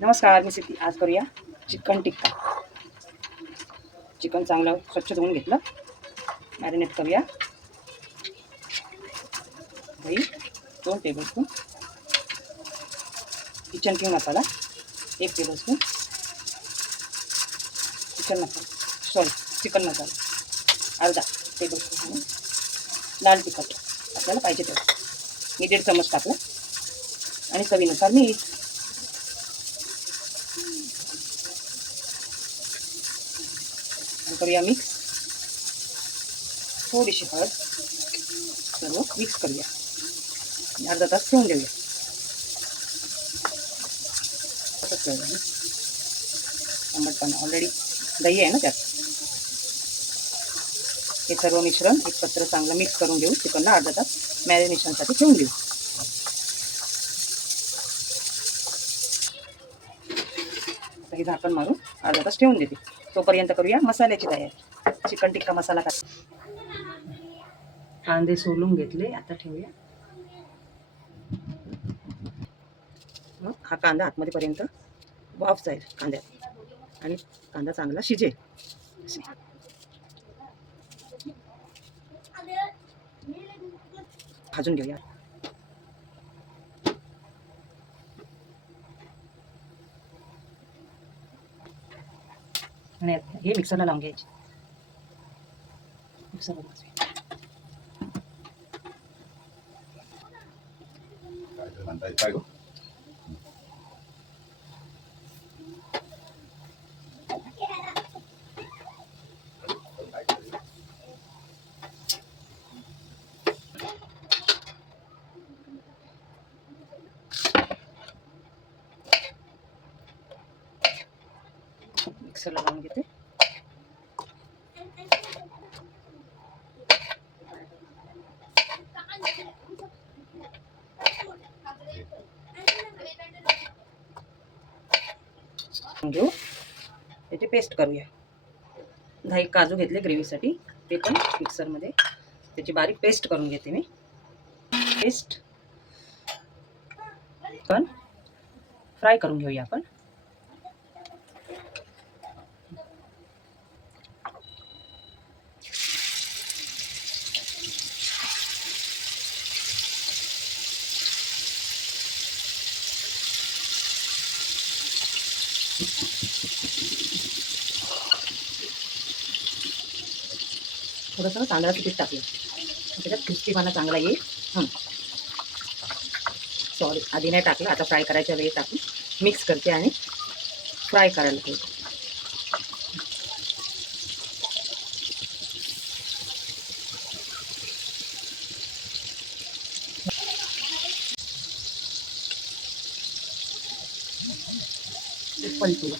नमस्कार, मी सिद्धी. आज करूया चिकन टिक्का. चिकन चांगलं स्वच्छ धुवून घेतलं, मॅरिनेट करूया. दही 2 टेबलस्पून, किचन किंग मसाला 1 टेबलस्पून, चिकन मसाला अर्धा टेबलस्पून, लाल तिखट आपल्याला पाहिजे तेवढं मी 1.5 चमच टाकलं, आणि चवीनुसार मीठ. करूया मिक्स. थोडीशी हळद, सर्व मिक्स करूया आणि अर्धा तास ठेवून देऊया. आंबटपणा ऑलरेडी दही आहे ना त्यात. हे सर्व मिश्रण एकत्र चांगलं मिक्स करून घेऊ. चिकनला अर्धा तास मॅरिनेशनसाठी ठेवून देऊ. आता हे झाकण मारून अर्धा तास ठेवून देते. तोपर्यंत करूया मसाल्याची तयारी. चिकन टिक्का मसाला कांदे सोलून घेतले, आता ठेवूया. मग हा कांदा आतमध्येपर्यंत वाफ जाईल कांद्यात आणि कांदा चांगला शिजेल. भाजून घेऊया. आणि हे मिक्सरला लावून घ्यायचे. मिक्सरला मिक्सरला लावून घेते. घेऊ, त्याची पेस्ट करूया. 10 काजू घेतले ग्रेव्हीसाठी, ते पण मिक्सरमध्ये त्याची बारीक पेस्ट करून घेते मी. पेस्ट पण फ्राय करून घेऊया आपण. थोडंसं तांदळाचं पीठ टाकूया, त्याच्यात क्रिस्पीपणा चांगला येईल. सॉरी, आधी नाही टाकलं, आता फ्राय करायच्या वेळी टाकून मिक्स करते आणि फ्राय करायला ठेवते. पलटूला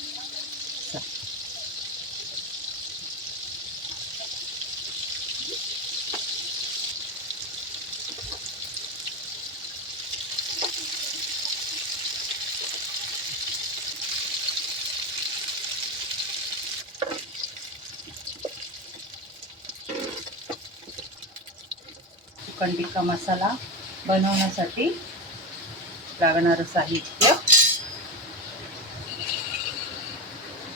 चिकन टिक्का मसाला बनवण्यासाठी लागणारं साहित्य: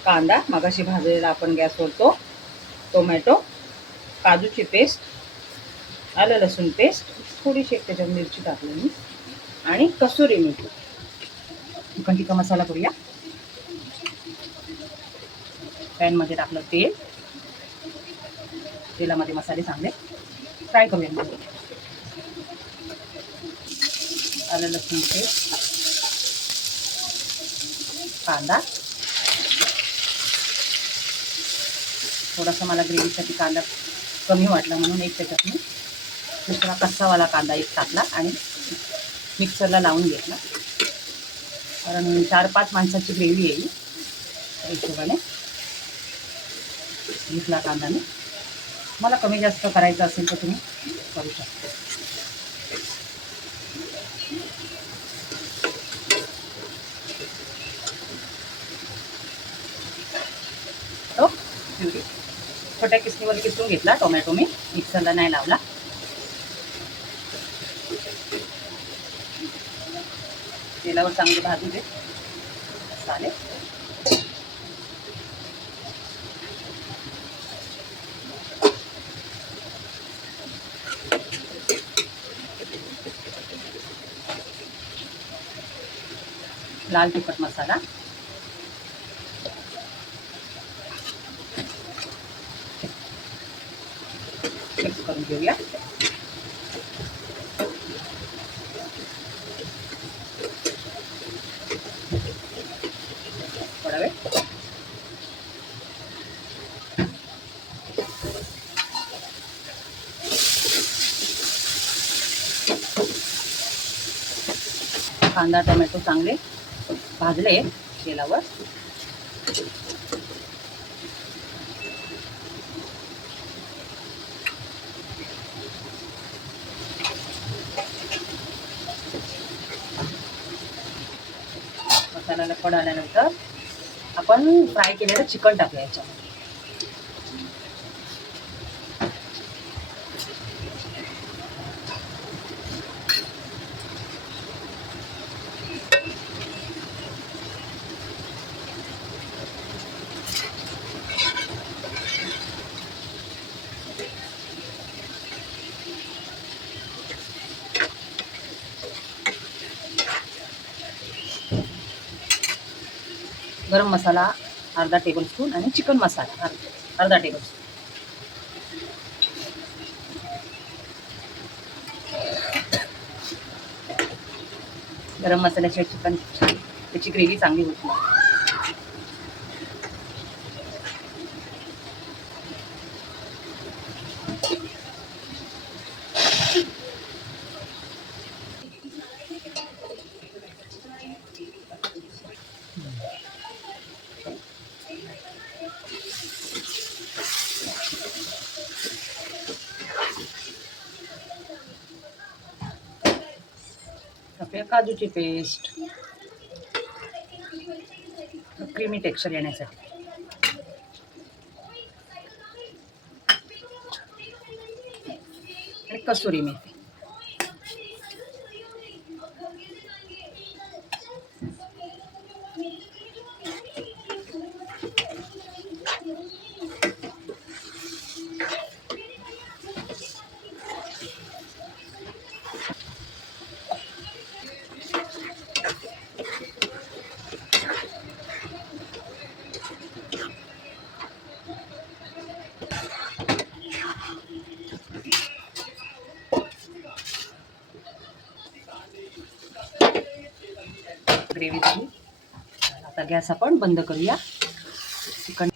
कांदा मगाशी भाजलेला आपण गॅसवर तो, टोमॅटो, काजूची पेस्ट, आलं लसूण पेस्ट, थोडीशी त्याच्यात मिरची टाकली मी, आणि कसुरी मेथी. चिकन टिक्का मसाला करूया. पॅनमध्ये टाकलं तेल, तेलामध्ये मसाले चांगले फ्राय करूया. आलं लसूण पेस्ट, कांदा, थोडासा मला ग्रेव्हीसाठी कांदा कमी वाटला म्हणून एक त्याच्यात मी दुसरा कच्चावाला कांदा एक टाकला आणि मिक्सरला लावून घेतला. कारण 4-5 माणसाची ग्रेव्ही येईल त्या हिशोबाने घेतला कांदा मी. मला कमी जास्त करायचं असेल तर तुम्ही करू शकता. छोट्या किसणीवर किसून घेतला टोमॅटो मी, मिक्सरला नाही लावला. तेलावर चांगले भाजू दे. मसाले. लाल तिखट मसाला. मिक्स करून घेऊया. थोडा वेळ कांदा टोमॅटो चांगले भाजले तेलावर. मसाल्याला कड आल्यानंतर आपण फ्राय केलेलं चिकन टाकूया याच्यामध्ये. गरम मसाला अर्धा टेबलस्पून आणि चिकन मसाला अर्धा टेबलस्पून. गरम मसाल्याशिवाय चिकन त्याची ग्रेव्ही चांगली होत नाही. आपल्या काजूची पेस्ट क्रीमी टेक्स्चर येण्यासाठी. आणि कसुरी मेथी. ग्रेव्ही झाली. आता गॅस आपण बंद करूया. चिकन